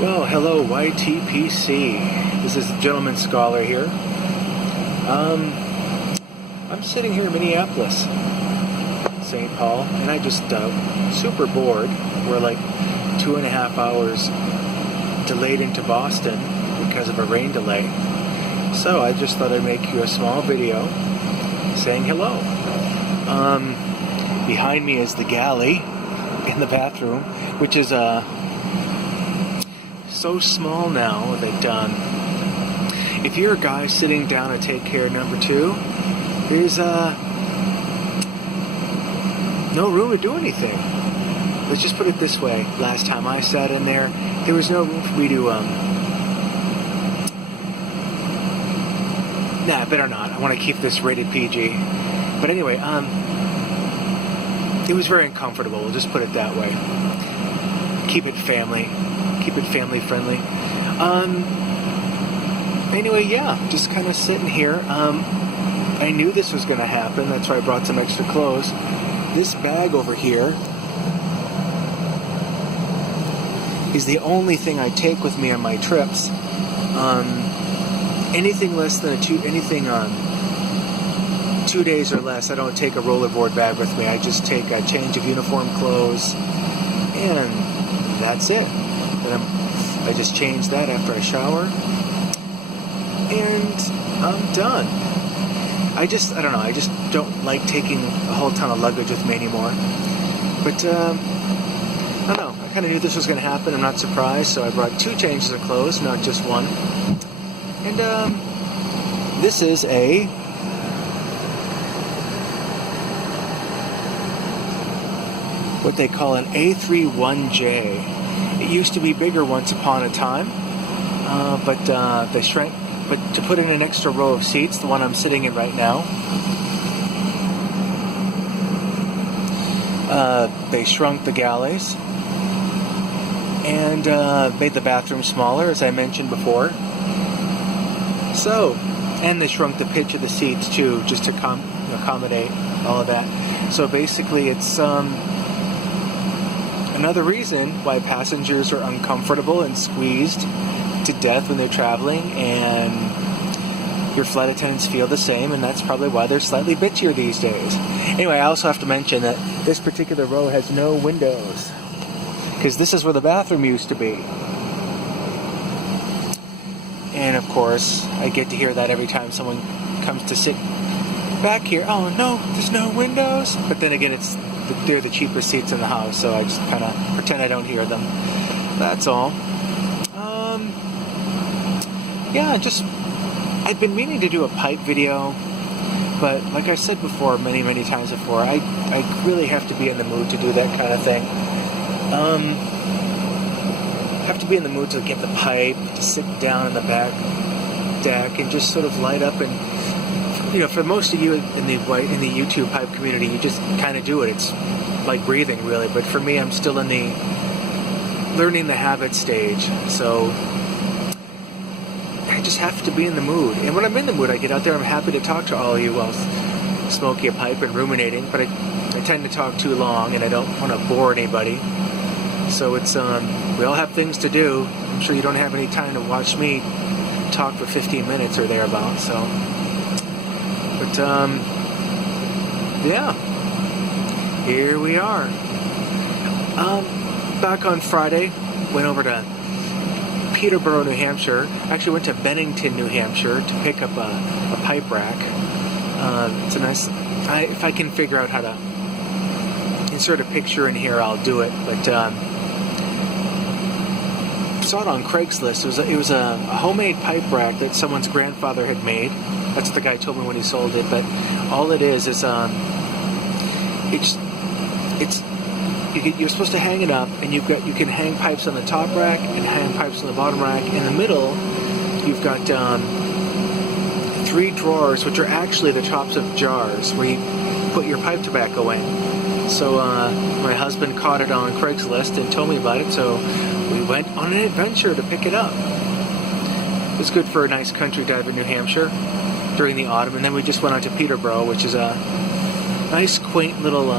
Well, hello, YTPC. This is Gentleman Scholar here. I'm sitting here in Minneapolis, St. Paul, and I just super bored. We're like 2.5 hours delayed into Boston because of a rain delay. So I just thought I'd make you a small video saying hello. Behind me is the galley in the bathroom, which is so small now that if you're a guy sitting down to take care of number two, there's no room to do anything. Let's just put it this way. Last time I sat in there, there was no room for me to nah, better not. I want to keep this rated PG. But anyway, it was very uncomfortable. We'll just put it that way. Keep it family friendly. Anyway, yeah, just kind of sitting here. I knew this was going to happen. That's why I brought some extra clothes. This bag over here is the only thing I take with me on my trips. Anything less than 2 days or less, I don't take a rollerboard bag with me. I just take a change of uniform clothes, and that's it. And I just change that after I shower, and I'm done. I don't know, I just don't like taking a whole ton of luggage with me anymore. But, I don't know, I kind of knew this was going to happen. I'm not surprised, so I brought 2 changes of clothes, not just one. And, this is what they call an A31J. It used to be bigger once upon a time, but they shrank. But to put in an extra row of seats, the one I'm sitting in right now, they shrunk the galleys and made the bathroom smaller, as I mentioned before. So, and they shrunk the pitch of the seats too, just to accommodate all of that. So basically, it's another reason why passengers are uncomfortable and squeezed to death when they're traveling, and your flight attendants feel the same, and that's probably why they're slightly bitchier these days. Anyway, I also have to mention that this particular row has no windows, because this is where the bathroom used to be. And of course, I get to hear that every time someone comes to sit back here. Oh no, there's no windows. But then again, they're the cheaper seats in the house, so I just kind of pretend I don't hear them. That's all. Yeah, I've been meaning to do a pipe video, but like I said before, many times before, I really have to be in the mood to do that kind of thing. Have to be in the mood to get the pipe, to sit down in the back deck and just sort of light up. And for most of you in the YouTube pipe community, you just kind of do it. It's like breathing, really. But for me, I'm still in the learning the habit stage, so I just have to be in the mood. And when I'm in the mood, I get out there. I'm happy to talk to all of you while smoking a pipe and ruminating. But I tend to talk too long, and I don't want to bore anybody. So it's we all have things to do. I'm sure you don't have any time to watch me talk for 15 minutes or thereabouts. So, but yeah, here we are. Back on Friday, went over to Peterborough, New Hampshire. Actually went to Bennington, New Hampshire to pick up a pipe rack. It's a nice, if I can figure out how to insert a picture in here, I'll do it. But saw it on Craigslist. It was a homemade pipe rack that someone's grandfather had made. That's what the guy told me when he sold it. But all it is you're supposed to hang it up, and you can hang pipes on the top rack and hang pipes on the bottom rack. In the middle, you've got 3 drawers, which are actually the tops of jars where you put your pipe tobacco in. So my husband caught it on Craigslist and told me about it, so we went on an adventure to pick it up. It was good for a nice country dive in New Hampshire during the autumn, and then we just went on to Peterborough, which is a nice, quaint little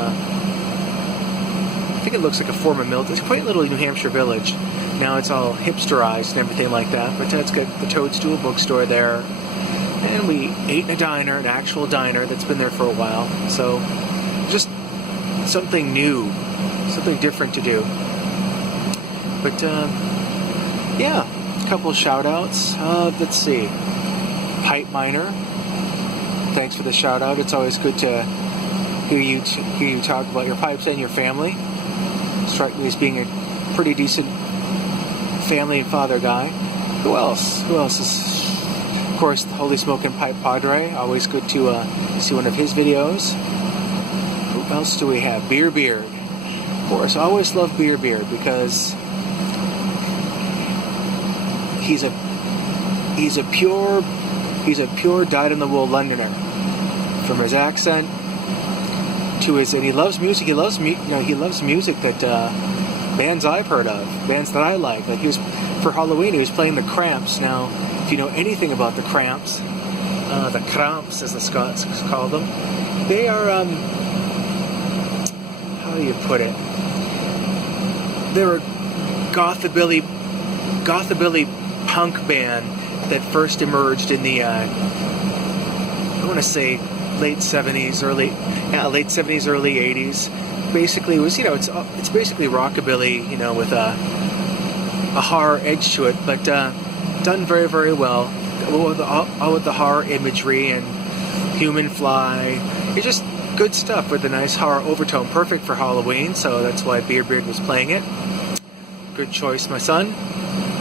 think it looks like a former military. It's a quaint little New Hampshire village. Now it's all hipsterized and everything like that, but it's got the Toadstool bookstore there. And we ate in a diner, an actual diner that's been there for a while. So just something new, something different to do. But yeah, a couple of shout outs. Let's see. Pipe Miner, thanks for the shout out. It's always good to hear you talk about your pipes and your family. Strike me as being a pretty decent family and father guy. Who else? Who else is? Of course, the Holy Smokin' Pipe Padre. Always good to see one of his videos. Who else do we have? Beer Beard. Of course, I always love Beer Beard because he's a pure dyed-in-the-wool Londoner. From his accent to his, and he loves music. He loves music that bands I've heard of, bands that I like. Like for Halloween, he was playing the Cramps. Now, if you know anything about the Cramps, the Cramps as the Scots call them, they are how do you put it? They're a gothabilly punk band that first emerged in the I want to say late 70s, early 80s. Basically, it was, it's basically rockabilly, with a horror edge to it, but done very, very well. All with the horror imagery and human fly. It's just good stuff with a nice horror overtone, perfect for Halloween. So that's why Beer Beard was playing it. Good choice, my son.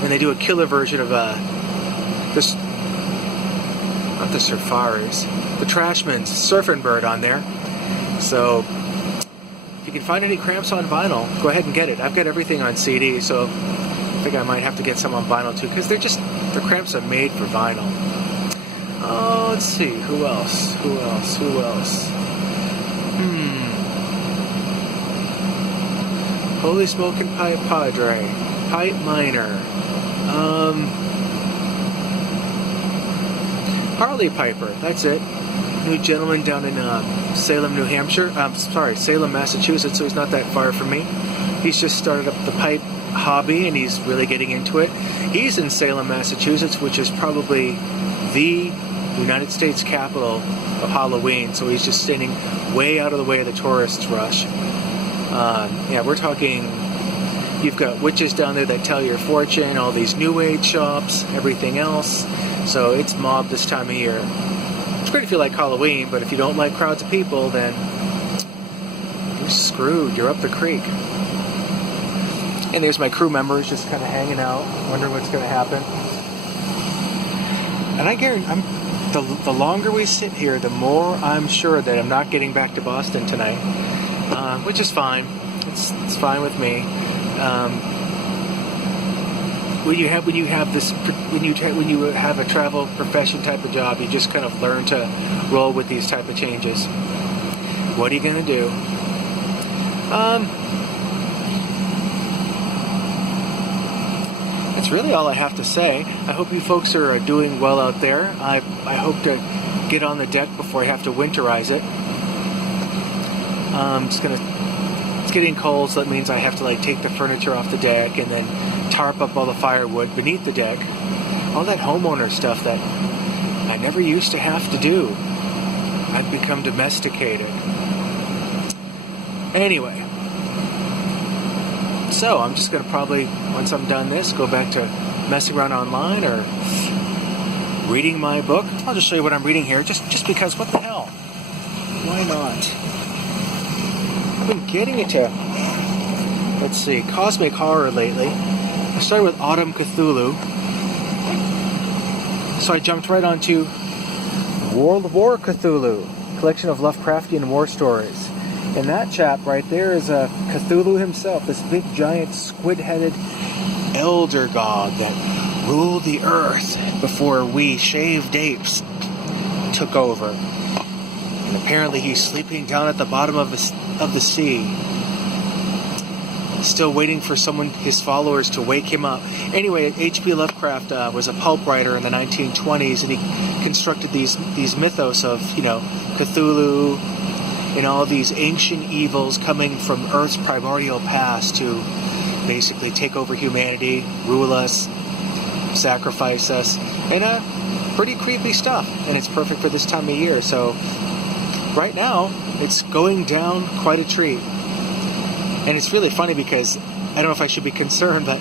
And they do a killer version of this. Not the Surfaris, the Trashman's Surfing Bird on there. So if you can find any Cramps on vinyl, go ahead and get it. I've got everything on CD, so I think I might have to get some on vinyl too, because the Cramps are made for vinyl. Oh, let's see, who else? Holy Smokin' Pipe Padre, Pipe Miner, Harley Piper, that's it. New gentleman down in Salem, New Hampshire. Salem, Massachusetts, so he's not that far from me. He's just started up the pipe hobby and he's really getting into it. He's in Salem, Massachusetts, which is probably the United States capital of Halloween, so he's just standing way out of the way of the tourists rush. We're talking, you've got witches down there that tell your fortune, all these new age shops, everything else. So it's mobbed this time of year. It's great if you like Halloween, but if you don't like crowds of people, then you're screwed. You're up the creek. And there's my crew members just kind of hanging out, wondering what's going to happen. And I guarantee, the longer we sit here, the more I'm sure that I'm not getting back to Boston tonight, which is fine. It's fine with me. When you have a travel profession type of job, you just kind of learn to roll with these type of changes. What are you gonna do? That's really all I have to say. I hope you folks are doing well out there. I hope to get on the deck before I have to winterize it. It's getting cold, so that means I have to take the furniture off the deck and then tarp up all the firewood beneath the deck. All that homeowner stuff that I never used to have to do. I've become domesticated. Anyway, so I'm just going to probably, once I'm done this, go back to messing around online or reading my book. I'll just show you what I'm reading here, just because, what the hell? Why not? I've been getting into, let's see, cosmic horror lately. I started with Autumn Cthulhu, so I jumped right onto World War Cthulhu, collection of Lovecraftian war stories. And that chap right there is Cthulhu himself, this big giant squid-headed elder god that ruled the earth before we shaved apes took over. And apparently he's sleeping down at the bottom of the sea, still waiting for his followers to wake him up. Anyway, H.P. Lovecraft was a pulp writer in the 1920s, and he constructed these mythos of, Cthulhu, and all these ancient evils coming from Earth's primordial past to basically take over humanity, rule us, sacrifice us, and pretty creepy stuff. And it's perfect for this time of year. So right now, it's going down quite a treat. And it's really funny because I don't know if I should be concerned, but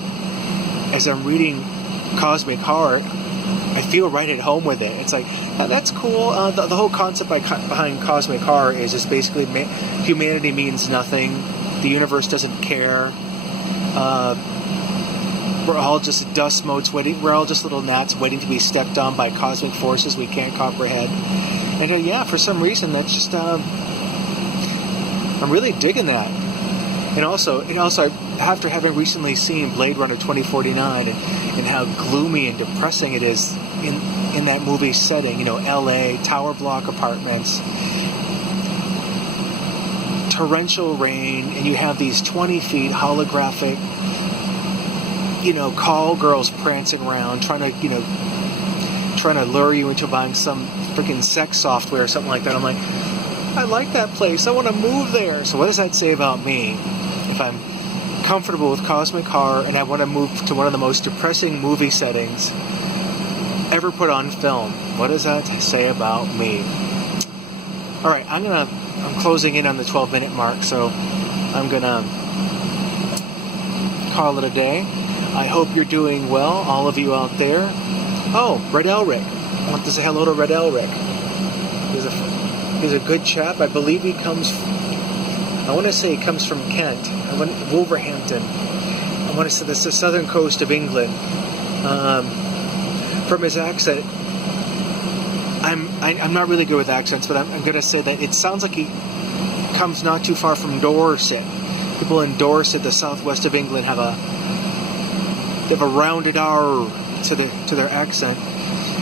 as I'm reading Cosmic Horror, I feel right at home with it. It's like, that's cool. The whole concept behind Cosmic Horror is just basically humanity means nothing. The universe doesn't care. We're all just dust motes waiting. We're all just little gnats waiting to be stepped on by cosmic forces we can't comprehend. And yeah, for some reason, that's just I'm really digging that. And also, after having recently seen Blade Runner 2049 and how gloomy and depressing it is in that movie setting, you know, L.A., tower block apartments, torrential rain, and you have these 20 feet holographic, you know, call girls prancing around trying to lure you into buying some freaking sex software or something like that. I'm like, I like that place. I want to move there. So what does that say about me? If I'm comfortable with Cosmic Horror and I want to move to one of the most depressing movie settings ever put on film, what does that say about me? All right, I'm closing in on the 12-minute mark, so I'm gonna call it a day. I hope you're doing well, all of you out there. Oh, Red Elric. I want to say hello to Red Elric. He's a good chap. I believe he comes from Kent. Wolverhampton. I want to say that's the southern coast of England. From his accent, I'm not really good with accents, but I'm going to say that it sounds like he comes not too far from Dorset. People in Dorset, the southwest of England, have a rounded R to their accent,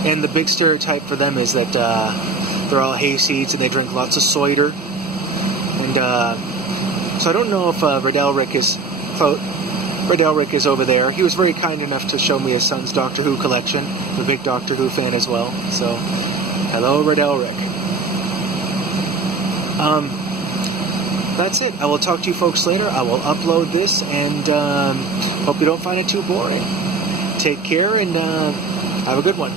and the big stereotype for them is that they're all hayseeds and they drink lots of cider. And so I don't know if Red Elric is over there. He was very kind enough to show me his son's Doctor Who collection. I'm a big Doctor Who fan as well. So, hello, Red Elric. That's it. I will talk to you folks later. I will upload this, and hope you don't find it too boring. Take care, and have a good one.